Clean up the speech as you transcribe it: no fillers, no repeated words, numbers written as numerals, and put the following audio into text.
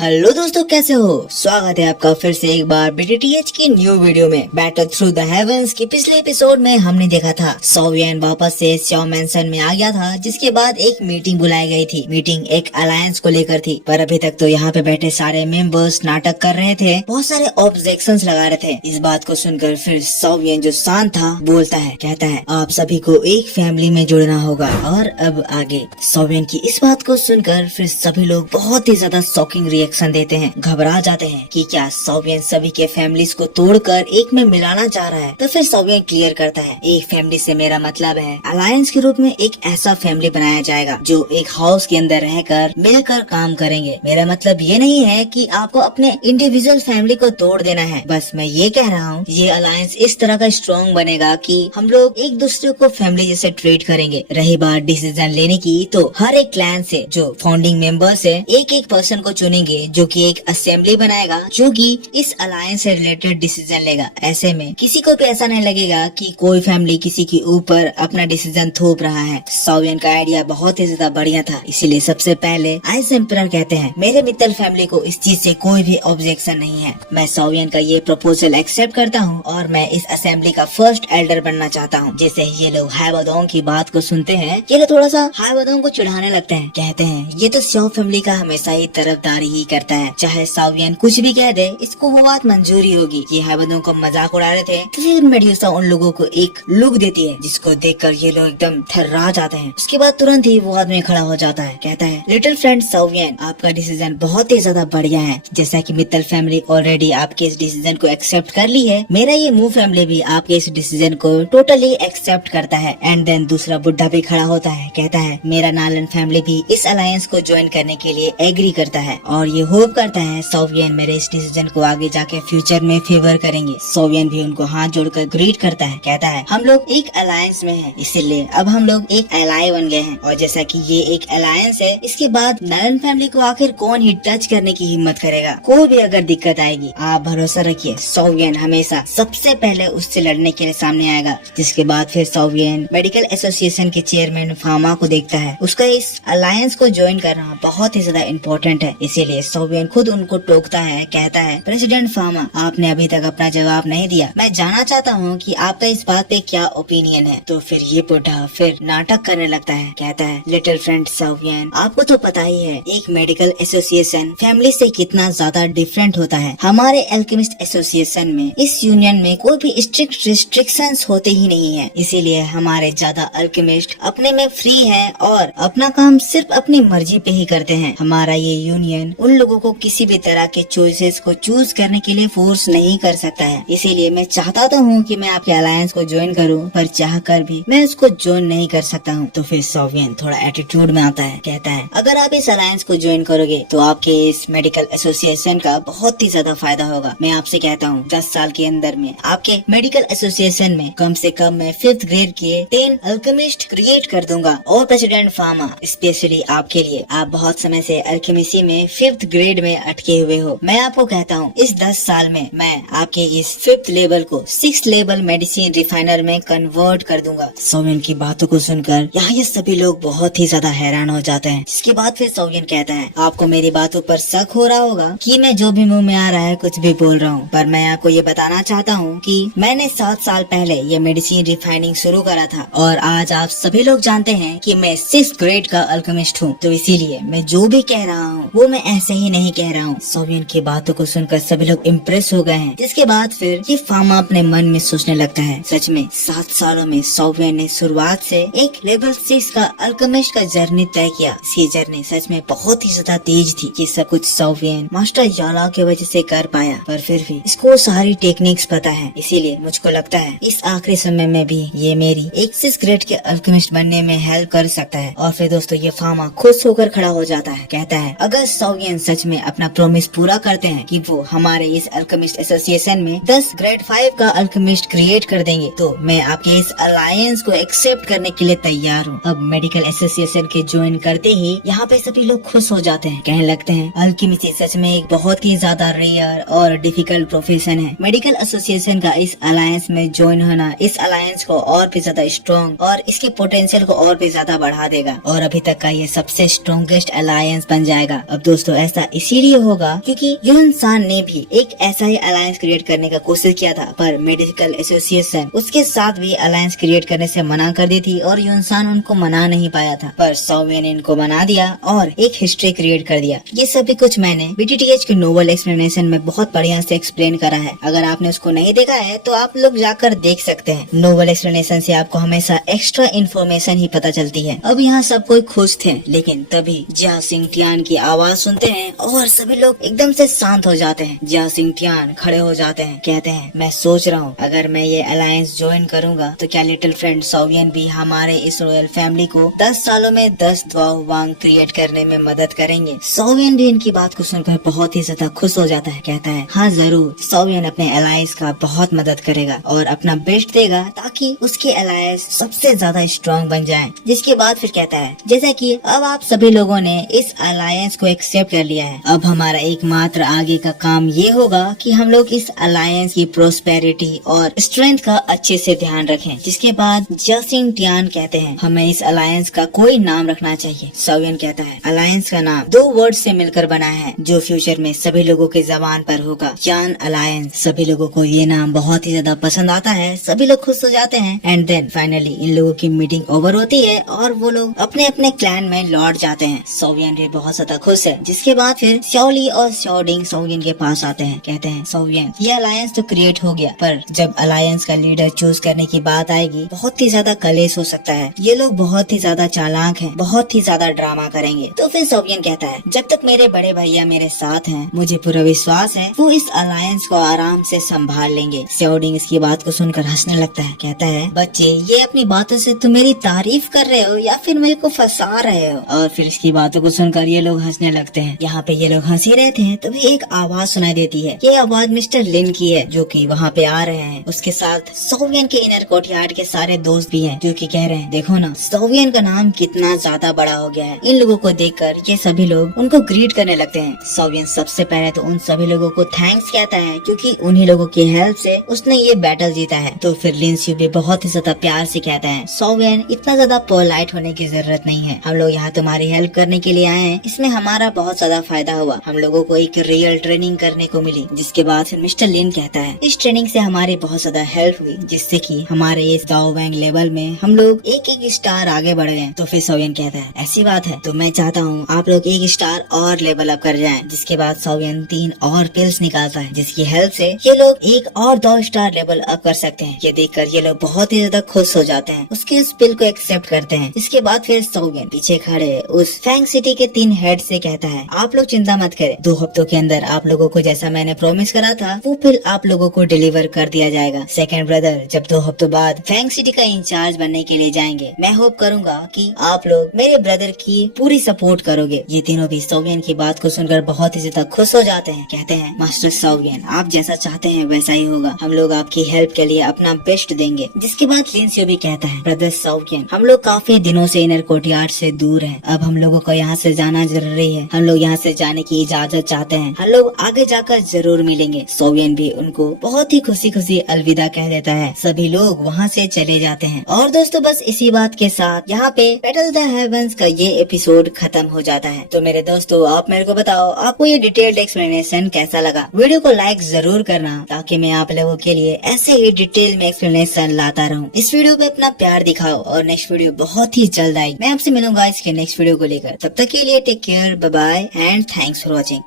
Hello दोस्तों, कैसे हो? स्वागत है आपका फिर से एक बार BTTH की न्यू वीडियो में। बैटल थ्रू द हेवंस के पिछले एपिसोड में हमने देखा था सोवियन वापस से स्याओ मैंसन में आ गया था, जिसके बाद एक मीटिंग बुलाई गई थी। मीटिंग एक अलायंस को लेकर थी, पर अभी तक तो यहाँ पे बैठे सारे मेंबर्स नाटक कर रहे थे, बहुत सारे ऑब्जेक्शंस लगा रहे थे। इस बात को सुनकर फिर सोवियन जो शांत था बोलता है, कहता है आप सभी को एक फैमिली में जुड़ना होगा। और अब आगे सोवियन की इस बात को सुनकर फिर सभी लोग बहुत ही ज्यादा शॉकिंग रिएक्शन देते हैं, घबरा जाते हैं कि क्या सोवियन सभी के फैमिलीज को तोड़कर एक में मिलाना चाह रहा है। तो फिर सोवियन क्लियर करता है, एक फैमिली से मेरा मतलब है अलायंस के रूप में एक ऐसा फैमिली बनाया जाएगा जो एक हाउस के अंदर रहकर मिलकर काम करेंगे। मेरा मतलब ये नहीं है कि आपको अपने इंडिविजुअल फैमिली को तोड़ देना है, बस मैं ये कह रहा हूँ ये अलायंस इस तरह का स्ट्रॉन्ग बनेगा कि हम लोग एक दूसरे को फैमिली जैसे ट्रीट करेंगे। रही बात डिसीजन लेने की, तो हर एक क्लैन से जो फाउंडिंग मेंबर्स है एक एक पर्सन को चुनेंगे जो कि एक असेंबली बनाएगा जो कि इस अलायंस से रिलेटेड डिसीजन लेगा। ऐसे में किसी को भी ऐसा नहीं लगेगा कि कोई फैमिली किसी के ऊपर अपना डिसीजन थोप रहा है। सोवियन का आइडिया बहुत ही ज्यादा बढ़िया था, इसीलिए सबसे पहले आइस एम्परर कहते हैं मेरे मित्तल फैमिली को इस चीज से कोई भी ऑब्जेक्शन नहीं है। मैं सोवियन का ये प्रपोजल एक्सेप्ट करता हूँ और मैं इस असेंबली का फर्स्ट एल्डर बनना चाहता हूँ। जैसे ही ये लोग हाइबादोंग की बात को सुनते हैं, ये लोग थोड़ा सा हाइबादोंग को चिढ़ाने लगते हैं, कहते हैं ये तो स्याओ फैमिली का हमेशा ही तरफदारी ही करता है, चाहे सोवियन कुछ भी कह दे इसको वो बात मंजूरी होगी। ये हाइबादोंग को मजाक उड़ा रहे थे, तो फिर मेड्यूसा उन लोगों को एक लुक देती है जिसको देखकर ये लोग एकदम थर्रा जाते हैं। उसके बाद तुरंत ही वो आदमी खड़ा हो जाता है, कहता है लिटिल फ्रेंड सोवियन, आपका डिसीजन बहुत ही ज्यादा बढ़िया है। जैसा कि मित्तल फैमिली ऑलरेडी आपके इस डिसीजन को एक्सेप्ट कर ली है, मेरा ये मूव फैमिली भी आपके इस डिसीजन को टोटली एक्सेप्ट करता है। एंड देन दूसरा बुढ़ा भी खड़ा होता है, कहता है मेरा नालन फैमिली भी इस अलायंस को ज्वाइन करने के लिए एग्री करता है और ये होप करता है सोवियन मेरे इस डिसीजन को आगे जाके फ्यूचर में फेवर करेंगे। सोवियन भी उनको हाथ जोड़कर ग्रीट करता है, कहता है हम लोग एक अलायंस में हैं, इसीलिए अब हम लोग एक एलाय बन गए हैं। और जैसा कि ये एक अलायंस है, इसके बाद नालन फैमिली को आखिर कौन ही टच करने की हिम्मत करेगा। कोई भी अगर दिक्कत आएगी आप भरोसा रखिए, सोवियन हमेशा सबसे पहले उससे लड़ने के लिए सामने आएगा। जिसके बाद फिर सोवियन मेडिकल एसोसिएशन के चेयरमैन फामा को देखता है, उसका इस अलायंस को ज्वाइन करना बहुत ही ज्यादा इम्पोर्टेंट है। इसीलिए सोवियन खुद उनको टोकता है, कहता है प्रेसिडेंट फामा, आपने अभी तक अपना जवाब नहीं दिया, मैं जानना चाहता हूँ कि आपका इस बात पे क्या ओपिनियन है। तो फिर ये बुढ़ा फिर नाटक करने लगता है, कहता है लिटिल फ्रेंड सोवियन, आपको तो पता ही है एक मेडिकल एसोसिएशन फैमिली से कितना ज्यादा डिफरेंट होता है। हमारे एल्केमिस्ट एसोसिएशन में इस यूनियन में कोई भी स्ट्रिक्ट रिस्ट्रिक्शंस होते ही नहीं है, इसीलिए हमारे ज्यादा अल्केमिस्ट अपने में फ्री हैं और अपना काम सिर्फ अपनी मर्जी पे ही करते हैं। हमारा ये यूनियन उन लोगों को किसी भी तरह के चॉइसेस को चूज करने के लिए फोर्स नहीं कर सकता है। इसीलिए मैं चाहता तो हूँ कि मैं आपके अलायंस को ज्वाइन करूँ, पर चाह कर भी मैं उसको ज्वाइन नहीं कर सकता हूँ। तो फिर सोवियन थोड़ा एटीट्यूड में आता है, कहता है अगर आप इस अलायंस को ज्वाइन करोगे तो आपके इस मेडिकल एसोसिएशन का बहुत ही ज्यादा फायदा होगा। मैं आपसे कहता हूँ 10 साल के अंदर में आपके मेडिकल एसोसिएशन में कम से कम मैं 5th ग्रेड के 10 अल्केमिस्ट क्रिएट कर दूंगा। और प्रेसिडेंट फार्मा, स्पेशली आपके लिए, आप बहुत समय से अल्केमिसी में 5th ग्रेड में अटके हुए हो। मैं आपको कहता हूँ इस 10 साल में मैं आपके इस 5th लेवल को 6th लेवल मेडिसिन रिफाइनर में कन्वर्ट कर दूंगा। सोवियन की बातों को सुनकर यहाँ ये सभी लोग बहुत ही ज्यादा हैरान हो जाते हैं। इसके बाद फिर सोवियन कहता है आपको मेरी बातों पर शक हो रहा होगा कि मैं जो भी मुंह में आ रहा है कुछ भी बोल रहा हूँ, पर मैं आपको ये बताना चाहता हूँ कि मैंने 7 साल पहले ये मेडिसिन रिफाइनिंग शुरू करा था और आज आप सभी लोग जानते हैं कि मैं 6th ग्रेड का अल्केमिस्ट हूँ। तो इसीलिए मैं जो भी कह रहा हूँ वो मैं ऐसे ही नहीं कह रहा हूँ। सोवियन की बातों को सुनकर सभी लोग इम्प्रेस हो गए हैं। जिसके बाद फिर ये फार्मा अपने मन में सोचने लगता है, सच में 7 सालों में सोवियन ने शुरुआत से एक लेवल 6 का अल्केमिस्ट का जर्नी तय किया। इसकी जर्नी सच में बहुत ही ज्यादा तेज थी। ये सब कुछ सोवियन मास्टर याला की वजह से कर पाया, पर फिर भी इसको सारी टेक्निक्स पता है। इसीलिए मुझको लगता है इस आखिरी समय में भी ये मेरी एक 6th ग्रेड के अल्केमिस्ट बनने में हेल्प कर सकता है। और फिर दोस्तों ये फार्मा खुश होकर खड़ा हो जाता है, कहता है अगर सोवियन सच में अपना प्रॉमिस पूरा करते हैं कि वो हमारे इस अल्केमिस्ट एसोसिएशन में 10 ग्रेड 5 का अल्केमिस्ट क्रिएट कर देंगे, तो मैं आपके इस अलायंस को एक्सेप्ट करने के लिए तैयार हूँ। अब मेडिकल एसोसिएशन के ज्वाइन करते ही यहाँ पे सभी लोग खुश हो जाते हैं, कहने लगते हैं अल्केमिसी सच में एक बहुत ही ज्यादा रेयर और डिफिकल्ट प्रोफेशन है। मेडिकल एसोसिएशन का इस अलायंस में ज्वाइन होना इस अलायंस को और भी ज्यादा स्ट्रॉन्ग और इसके पोटेंशियल को और भी ज्यादा बढ़ा देगा और अभी तक का ये सबसे स्ट्रॉन्गेस्ट अलायंस बन जाएगा। अब दोस्तों ऐसा इसीलिए होगा क्योंकि यूनसान ने भी एक ऐसा ही अलायंस क्रिएट करने का कोशिश किया था, पर मेडिकल एसोसिएशन उसके साथ भी अलायंस क्रिएट करने से मना कर दी थी और यूनसान उनको मना नहीं पाया था, पर सॉवियन ने इनको मना दिया और एक हिस्ट्री क्रिएट कर दिया। ये सभी कुछ मैंने बीटीटीएच के नोवेल एक्सप्लेनेशन में बहुत बढ़िया से एक्सप्लेन करा है। अगर आपने उसको नहीं देखा है तो आप लोग जाकर देख सकते हैं। नोवेल एक्सप्लेनेशन से आपको हमेशा एक्स्ट्रा इन्फॉर्मेशन ही पता चलती है। अब यहाँ सब कोई खुश थे, लेकिन तभी जिया सिंह टियान की आवाज सुनते हैं और सभी लोग एकदम से शांत हो जाते हैं। जिया सिंह टियान खड़े हो जाते हैं, कहते हैं मैं सोच रहा हूँ अगर मैं ये अलायंस ज्वाइन करूँगा तो क्या लिटिल फ्रेंड सॉवियन भी हमारे इस रॉयल फैमिली को 10 सालों में 10 द्वावांग क्रिएट करने में मदद करेंगे। सॉवियन भी इनकी बात को सुनकर बहुत ही ज्यादा खुश हो जाता है, कहता है हाँ जरूर, सॉवियन अपने अलायंस का बहुत मदद करेगा और अपना बेस्ट देगा ताकि उसके अलायंस सबसे ज्यादा स्ट्रॉन्ग बन जाए। जिसके बाद फिर कहता है जैसा कि अब आप सभी लोगों ने इस अलायंस को एक्सेप्ट कर लिया है, अब हमारा एकमात्र आगे का काम ये होगा कि हम लोग इस अलायंस की प्रोस्पेरिटी और स्ट्रेंथ का अच्छे से ध्यान रखें। जिसके बाद जिया सिंह टियान कहते हैं हमें इस अलायंस का कोई नाम रखना चाहिए। सॉवियन कहता है अलायंस का नाम 2 वर्ड से मिलकर बना है जो फ्यूचर में सभी लोगों के जबान पर होगा, यान अलायंस। सभी लोगों को ये नाम बहुत ही ज्यादा पसंद आता है, सभी लोग खुश हो जाते हैं। एंड देन फाइनली इन लोगों की मीटिंग ओवर होती है और वो लोग अपने अपने क्लैन में लौट जाते हैं। सॉवियन भी बहुत ज्यादा खुश है। जिसके बाद फिर श्योली और श्योडिंग सॉवियन के पास आते हैं, कहते हैं सॉवियन ये अलायंस तो क्रिएट हो गया, पर जब अलायंस का लीडर चूज करने की बात आएगी बहुत ही ज्यादा कलेश हो सकता है। ये लोग बहुत ही ज्यादा चालाक हैं, बहुत ही ज्यादा ड्रामा करेंगे। तो फिर सॉवियन कहता है जब तक मेरे बड़े भैया मेरे साथ हैं मुझे पूरा विश्वास है वो इस अलायंस को आराम से संभाल लेंगे। श्योडिंग इसकी बात को सुनकर हंसने लगता है, कहता है बच्चे ये अपनी बातों से तुम मेरी तारीफ कर रहे हो या फिर मेरे को फंसा रहे हो। और फिर इसकी बातों को सुनकर ये लोग हंसने लगते हैं। यहाँ पे ये लोग हंसी रहते हैं तभी एक आवाज सुनाई देती है। ये आवाज मिस्टर लिन की है जो कि वहाँ पे आ रहे हैं। उसके साथ सॉवियन के इनर कोर्टयार्ड के सारे दोस्त भी हैं जो कि कह रहे हैं देखो ना सॉवियन का नाम कितना ज्यादा बड़ा हो गया है। इन लोगों को देखकर ये सभी लोग उनको ग्रीट करने लगते हैं। सॉवियन सबसे पहले तो उन सभी लोगों को थैंक्स कहता है क्योंकि उन्हीं लोगों की हेल्प से उसने ये बैटल जीता है। तो फिर लिन स्यू भी बहुत ही ज्यादा प्यार से कहता है सॉवियन इतना ज्यादा पोलाइट होने की जरूरत नहीं है, हम लोग यहाँ तुम्हारी हेल्प करने के लिए आए हैं, इसमें हमारा बहुत ज्यादा फायदा हुआ, हम लोगों को एक रियल ट्रेनिंग करने को मिली। जिसके बाद फिर मिस्टर लिन कहता है इस ट्रेनिंग से हमारी बहुत ज्यादा हेल्प हुई जिससे कि हमारे इस दाओवैंग लेवल में हम लोग एक एक स्टार आगे बढ़ गए। तो फिर सॉवियन कहता है ऐसी बात है तो मैं चाहता हूँ आप लोग एक स्टार और लेवल अप कर जाएं। जिसके बाद सॉवियन 3 और पिल्स निकालता है जिसकी हेल्प से ये लोग 1 और 2 स्टार लेवल अप कर सकते हैं। ये देखकर ये लोग बहुत ही ज्यादा खुश हो जाते हैं, उसके उस पिल को एक्सेप्ट करते हैं। इसके बाद फिर सॉवियन पीछे खड़े उस फैंग सिटी के 3 हेड से कहता है आप लोग चिंता मत करें, 2 हफ्तों के अंदर आप लोगों को जैसा मैंने प्रॉमिस करा था वो पिल आप लोगों को डिलीवर कर दिया जाएगा। सेकंड ब्रदर जब 2 हफ्तों बाद फैंग सिटी का इंचार्ज बनने के लिए जाएंगे, मैं होप करूंगा कि आप लोग मेरे ब्रदर की पूरी सपोर्ट करोगे। ये तीनों भी सॉवियन की बात को सुनकर बहुत ही ज्यादा खुश हो जाते हैं, कहते हैं मास्टर सॉवियन आप जैसा चाहते हैं वैसा ही होगा, हम लोग आपकी हेल्प के लिए अपना बेस्ट देंगे। जिसके बाद लिन स्यू भी कहता है ब्रदर सॉवियन हम लोग काफी दिनों से इनर कोर्टयार्ड से दूर हैं, अब हम लोगों को यहाँ से जाना जरूरी है, हम लोग यहाँ से जाने की इजाजत चाहते हैं, हम लोग आगे जाकर जरूर मिलेंगे। सॉवियन भी उनको बहुत ही खुशी खुशी अलविदा कह देता है, सभी लोग वहाँ से चले जाते हैं। और दोस्तों बस इसी बात के साथ यहाँ पे बैटल द हेवंस का ये एपिसोड खत्म हो जाता है। तो मेरे दोस्तों आप मेरे को बताओ आपको ये डिटेल्ड एक्सप्लेनेशन कैसा लगा। वीडियो को लाइक जरूर करना ताकि मैं आप लोगों के लिए ऐसे ही डिटेल में एक्सप्लेनेशन लाता रहूँ। इस वीडियो पे अपना प्यार दिखाओ और नेक्स्ट वीडियो बहुत ही जल्द आएगी। मैं आपसे मिलूंगा इसके नेक्स्ट वीडियो को लेकर, तब तक के लिए take care, bye bye and thanks for watching.